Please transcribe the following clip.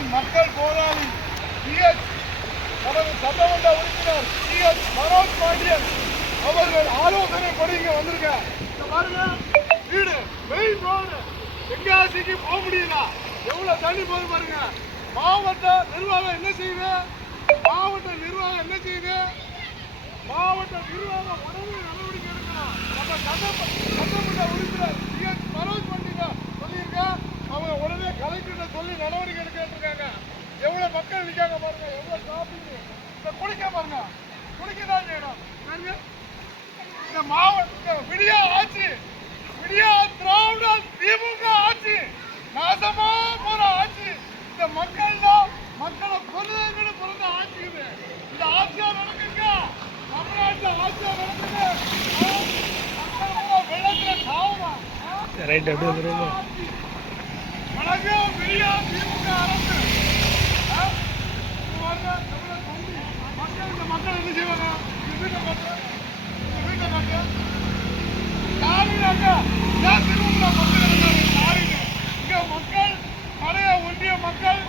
நான் மக்கள் போராளி சிஎச் நமது சட்டமன்ற உறுப்பினர் சிஎச் மனோஜ் பாண்டியன் அவர்கள் ஆலோசனை படி இங்க வந்திருக்கேன். பாருங்க, வீடு மெயின் ரோடு தென்காசிக்கு போக முடியல. எவ்வளவு தண்ணி போது பாருங்க. மாவட்ட நிர்வாகம் என்ன செய்யுது? மாவட்ட நிர்வாகம் உடனே நடவடிக்கை எடுக்கணும். நம்ம சட்டமன்ற உறுப்பினர் சிஎச் மனோஜ் பாண்டியன் சொல்லியிருக்கேன். அவங்க உடனே கலெக்டர் சொல்லி நடவடிக்கை எடுக்க. எவ்வளவு மக்கள் நிற்காங்க பாருங்க. எவ்வளவு டிராபிக். இந்த குடிக்க பாருங்க, குடிக்கதான் செய்யணும். இந்த மாவட்ட விடியா ஆட்சி, விடியா திராவிட திமுக ஆட்சி, நாசமா போற ஆட்சி. இந்த மக்கள் தான் மக்களை பொருளாதார பிறந்த ஆட்சி. இது இந்த ஆட்சியா நடக்குங்க. தமிழ்நாட்டில் ஆட்சியா நடக்குது. மக்கள் வெள்ளத்துல சாவுமா? வணக்கம் விடியா திமுக அரசு. மக்கள் என்ன செய்வாங்க? வீட்டை மக்கள் மக்கள் பழைய ஒன்றிய மக்கள்